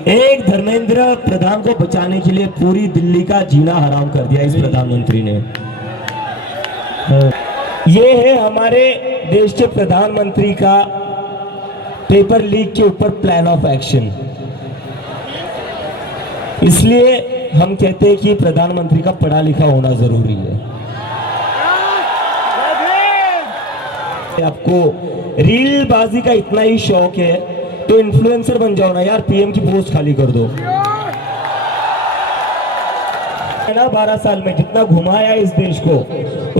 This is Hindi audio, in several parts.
एक धर्मेंद्र प्रधान को बचाने के लिए पूरी दिल्ली का जीना हराम कर दिया इस प्रधानमंत्री ने। ये है हमारे देश के प्रधानमंत्री का पेपर लीक के ऊपर प्लान ऑफ एक्शन। इसलिए हम कहते हैं कि प्रधानमंत्री का पढ़ा लिखा होना जरूरी है। आपको रील बाजी का इतना ही शौक है तो इन्फ्लुएंसर बन जाओ ना यार, पीएम की पोस्ट खाली कर दो ना। 12 साल में जितना घुमाया इस देश को,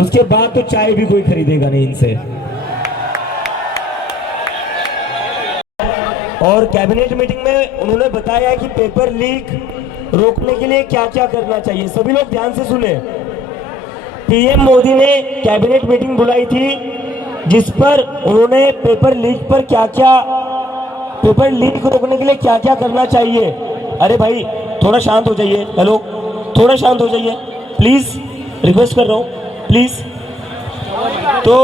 उसके बाद तो चाय भी कोई खरीदेगा नहीं इनसे। और कैबिनेट मीटिंग में उन्होंने बताया कि पेपर लीक रोकने के लिए क्या क्या करना चाहिए। सभी लोग ध्यान से सुने। पीएम मोदी ने कैबिनेट मीटिंग बुलाई थी जिस पर उन्होंने पेपर लीक पर पेपर लीक रोकने के लिए क्या क्या करना चाहिए। अरे भाई थोड़ा शांत हो जाइए। हेलो, थोड़ा शांत हो जाइए प्लीज, रिक्वेस्ट कर रहा हूँ प्लीज। तो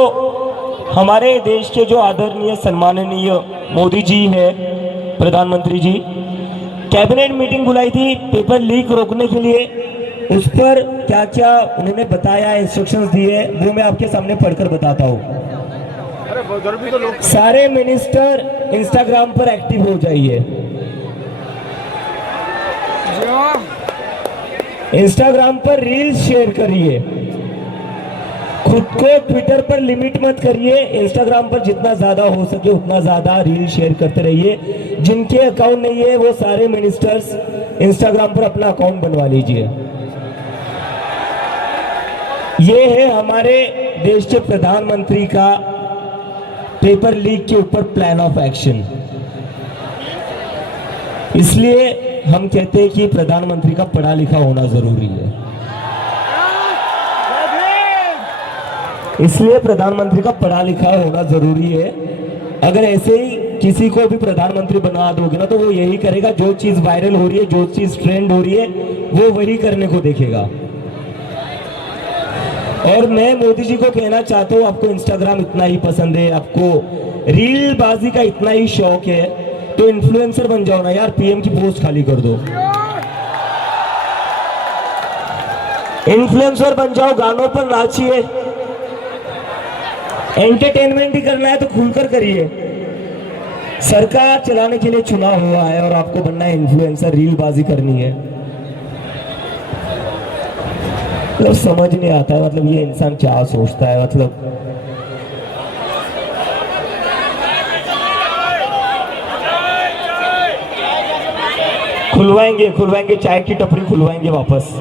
हमारे देश के जो आदरणीय सम्माननीय मोदी जी है, प्रधानमंत्री जी, कैबिनेट मीटिंग बुलाई थी पेपर लीक रोकने के लिए। उस पर क्या क्या उन्होंने बताया, इंस्ट्रक्शंस दिए, वो मैं आपके सामने पढ़कर बताता हूँ। सारे मिनिस्टर इंस्टाग्राम पर एक्टिव हो जाइए। इंस्टाग्राम पर रील्स शेयर करिए। खुद को ट्विटर पर लिमिट मत करिए। इंस्टाग्राम पर जितना ज्यादा हो सके उतना ज्यादा रील शेयर करते रहिए। जिनके अकाउंट नहीं है वो सारे मिनिस्टर्स इंस्टाग्राम पर अपना अकाउंट बनवा लीजिए। ये है हमारे देश के प्रधानमंत्री का पेपर लीक के ऊपर प्लान ऑफ एक्शन। इसलिए हम कहते हैं कि प्रधानमंत्री का पढ़ा लिखा होना जरूरी है। इसलिए प्रधानमंत्री का पढ़ा लिखा होना जरूरी है। अगर ऐसे ही किसी को भी प्रधानमंत्री बना दोगे ना तो वो यही करेगा, जो चीज वायरल हो रही है, जो चीज ट्रेंड हो रही है, वो वही करने को देखेगा। और मैं मोदी जी को कहना चाहता हूँ, आपको इंस्टाग्राम इतना ही पसंद है, आपको रील बाजी का इतना ही शौक है, तो इन्फ्लुएंसर बन जाओ ना यार, पीएम की पोस्ट खाली कर दो। इन्फ्लुएंसर बन जाओ, गानों पर नाचिए। एंटरटेनमेंट ही करना है तो खुलकर करिए। सरकार चलाने के लिए चुना हुआ है और आपको बनना है इन्फ्लुएंसर, रील बाजी करनी है। मतलब समझ नहीं आता है, मतलब ये इंसान क्या सोचता है। मतलब खुलवाएंगे चाय की टपरी खुलवाएंगे वापस।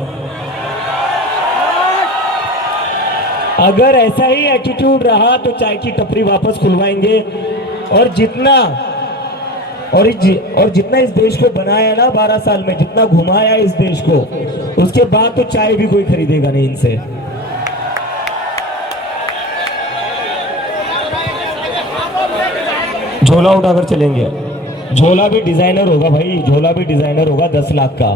अगर ऐसा ही एटीट्यूड रहा तो चाय की टपरी वापस खुलवाएंगे। और जितना इस देश को बनाया ना 12 साल में, जितना घुमाया इस देश को, उसके बाद तो चाय भी कोई खरीदेगा नहीं इनसे। झोला उठाकर चलेंगे। झोला भी डिजाइनर होगा भाई, झोला भी डिजाइनर होगा 10 लाख का।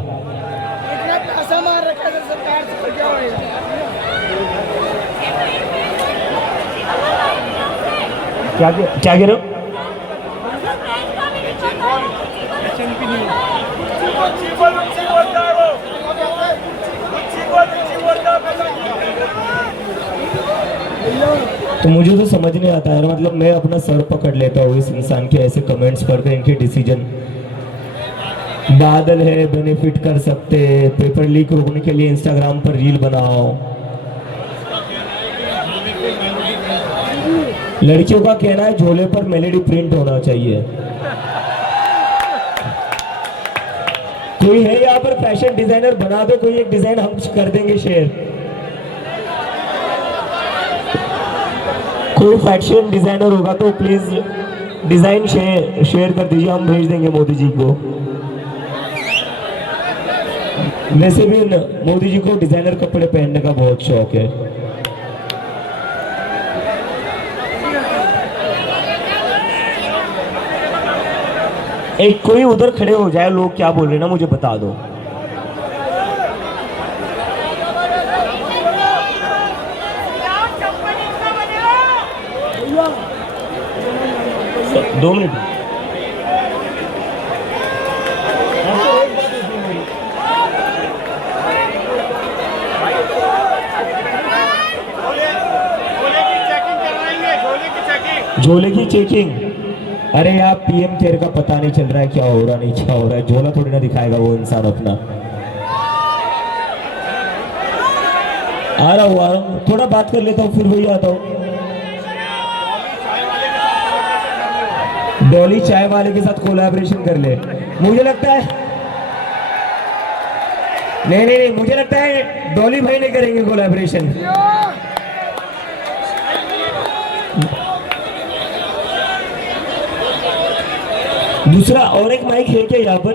क्या कह रहे हो? तो मुझे तो समझ नहीं आता है, मतलब मैं अपना सर पकड़ लेता हूँ इस इंसान के ऐसे कमेंट्स पढ़कर, इनके डिसीजन। बादल है, बेनिफिट कर सकते, पेपर लीक रोकने के लिए इंस्टाग्राम पर रील बनाओ। लड़कियों का कहना है झोले पर मेलेडी प्रिंट होना चाहिए। कोई है यहाँ पर फैशन डिजाइनर? बना दो कोई एक डिजाइन, हम कर देंगे शेयर। कोई फैशन डिजाइनर होगा तो प्लीज डिजाइन शेयर कर दीजिए, हम भेज देंगे मोदी जी को। वैसे भी मोदी जी को डिजाइनर कपड़े पहनने का बहुत शौक है। एक कोई उधर खड़े हो जाए, लोग क्या बोल रहे हैं ना मुझे बता दो। दो मिनट। झोले की चेकिंग। अरे यार पीएम केयर का पता नहीं चल रहा है क्या हो रहा नहीं क्या हो रहा है, झोला थोड़ी ना दिखाएगा वो इंसान अपना। आ रहा हूँ थोड़ा बात कर लेता हूँ फिर वही आता हूँ। डॉली चाय वाले के साथ कोलैबोरेशन कर ले, मुझे लगता है नहीं मुझे लगता है डॉली भाई नहीं करेंगे कोलैबोरेशन। दूसरा और एक माइक है क्या यहाँ पर?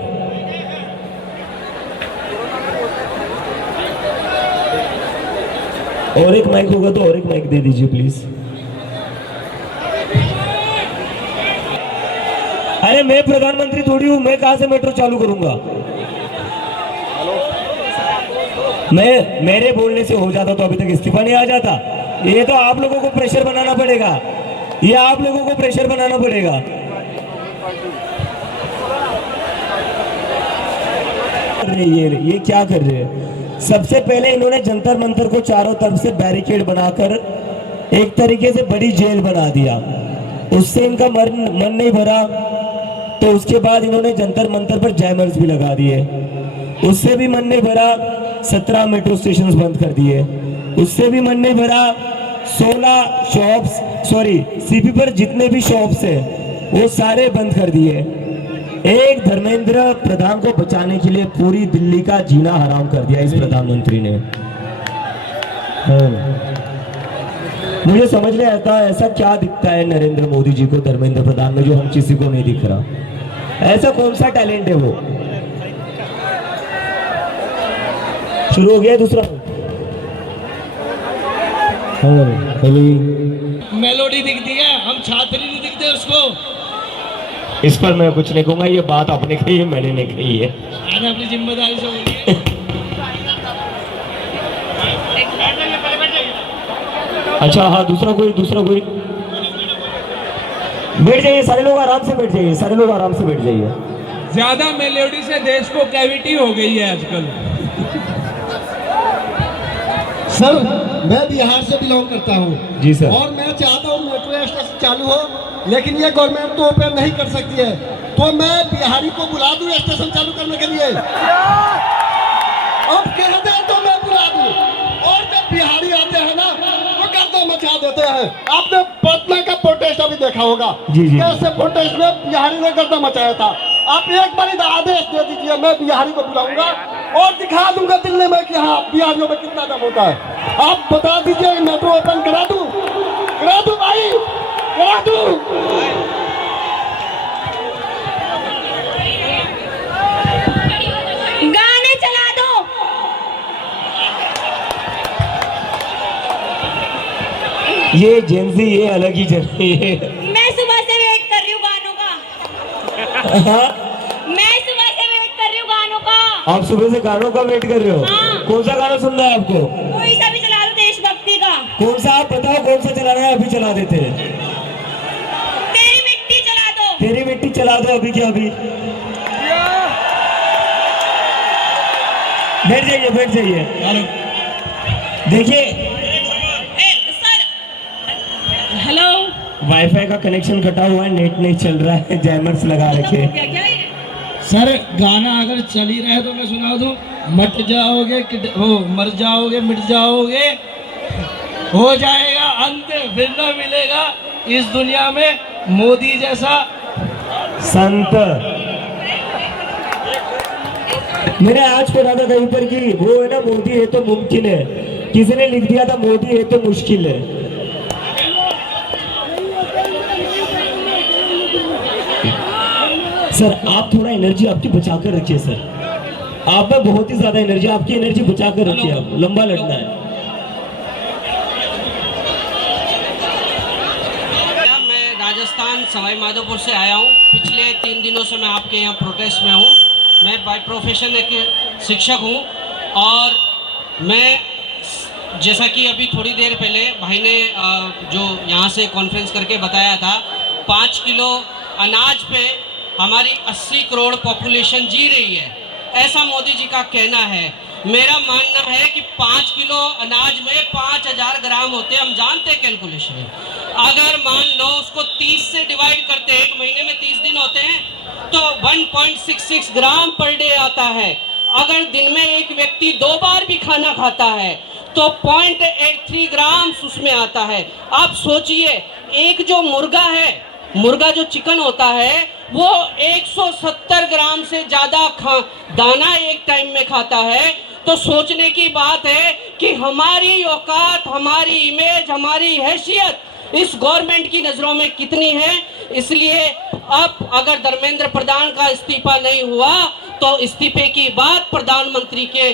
और एक माइक होगा तो और एक माइक दे दीजिए प्लीज। अरे मैं प्रधानमंत्री थोड़ी हूं, मैं कहां से मेट्रो चालू करूंगा? मैं मेरे बोलने से हो जाता तो अभी तक इस्तीफा नहीं आ जाता। ये तो आप लोगों को प्रेशर बनाना पड़ेगा, ये आप लोगों को प्रेशर बनाना पड़ेगा। ये क्या कर रहे हैं? सबसे पहले इन्होंने जंतर मंतर को चारों तरफ से बैरिकेड बनाकर एक तरीके से बड़ी जेल बना दिया, उससे इनका मन नहीं भरा। तो उसके बाद इन्होंने जंतर मंतर पर जैमर्स भी लगा दिए, उससे भी मन नहीं भरा। 17 मेट्रो स्टेशंस बंद कर दिए, उससे भी मन नहीं भरा। 16 शॉप्स सीपी पर जितने भी शॉप्स हैं वो सारे बंद कर दिए। एक धर्मेंद्र प्रधान को बचाने के लिए पूरी दिल्ली का जीना हराम कर दिया इस प्रधानमंत्री ने। मुझे समझ नहीं आता ऐसा क्या दिखता है नरेंद्र मोदी जी को धर्मेंद्र प्रधान में जो हम किसी को नहीं दिख रहा। ऐसा कौन सा टैलेंट है वो? शुरू हो गया दूसरा। मेलोडी दिखती है, हम छात्री नहीं दिखते उसको। इस पर मैं कुछ नहीं कहूंगा, ये बात आपने कही है मैंने नहीं कही है। अरे अपनी जिम्मेदारी से बोलिए। अच्छा हाँ दूसरा कोई बैठ जाइए, सारे लोग आराम से बैठ जाइए, सारे लोग आराम से बैठ जाइए। ज्यादा मेलोडी से देश को कैविटी हो गई है आजकल। सर मैं बिहार से बिलोंग करता हूँ जी सर, और मैं चाहता हूँ मेट्रो स्टेशन चालू हो, लेकिन ये गवर्नमेंट तो ओपन नहीं कर सकती है, तो मैं बिहारी को बुला दूँ स्टेशन चालू करने के लिए। अब कह दे तो मैं बुला दूँ, और जब बिहारी आते हैं ना तो गर्दन मचा देते हैं। आपने पटना का प्रोटेस्ट अभी देखा होगा, जी। कैसे प्रोटेस्ट में बिहारी ने गर्दन मचाया था। आप एक बार आदेश दे दीजिए, मैं बिहारी को बुलाऊंगा और दिखा दूंगा दिल्ली में कि हाँ बिहारियों में कितना दम होता है। आप बता दीजिए मेट्रो ओपन करा दूं भाई, करा दूं। गाने चला दो। ये जेंजी ये अलग ही जर्नी है। मैं सुबह से वेट कर रही हूँ गानों का। मैं सुबह से वेट कर रही हूँ गानों का। आप सुबह से गानों का वेट कर रहे हो? हाँ। कौन सा गाना सुनना है आपको? कोई सा भी चला दो देशभक्ति का। कौन सा आप बताओ, कौन सा चलाना है? अभी चला देते हैं। तेरी मिट्टी चला दो। तेरी मिट्टी चला दो अभी क्या अभी। बैठ जाइए। देखिए हेलो, वाईफाई का कनेक्शन कटा हुआ है, नेट नहीं चल रहा है, जैमर्स लगा रखे हैं। क्या है? सर गाना अगर चल ही रहे तो मैं सुना दूं। मट जाओगे मर जाओगे, मिट जाओगे, हो जाएगा अंत, फिर न मिलेगा इस दुनिया में मोदी जैसा संत। मैंने आज पढ़ा था कहीं पर कि वो है ना, मोदी है तो मुमकिन है। किसी ने लिख दिया था मोदी है तो मुश्किल है। सर आप थोड़ा एनर्जी आपकी बचा कर रखिए सर, आप में बहुत ही ज्यादा एनर्जी, आपकी एनर्जी बचा कर रखिए, आप लंबा लड़ना है। मैं राजस्थान सवाई माधोपुर से आया हूँ। पिछले 3 दिनों से मैं आपके यहाँ प्रोटेस्ट में हूँ। मैं बाय प्रोफेशन एक शिक्षक हूँ और मैं जैसा कि अभी थोड़ी देर पहले भाई ने जो यहाँ से कॉन्फ्रेंस करके बताया था, 5 किलो अनाज पे हमारी 80 करोड़ पॉपुलेशन जी रही है, ऐसा मोदी जी का कहना है। मेरा मानना है कि 5 किलो अनाज में 5000 ग्राम होते हैं, हम जानते हैं कैलकुलेशन है। अगर मान लो उसको 30 से डिवाइड करते हैं, एक महीने में 30 दिन होते हैं, तो 1.66 ग्राम पर डे आता है। अगर दिन में एक व्यक्ति 2 बार भी खाना खाता है तो 0.83 ग्राम उसमें आता है। आप सोचिए, एक जो मुर्गा है, मुर्गा जो चिकन होता है, वो 170 ग्राम से ज्यादा दाना एक टाइम में खाता है। तो सोचने की बात है कि हमारी औकात, हमारी इमेज, हमारी हैसियत इस गवर्नमेंट की नजरों में कितनी है। इसलिए अब अगर धर्मेंद्र प्रधान का इस्तीफा नहीं हुआ तो इस्तीफे की बात प्रधानमंत्री के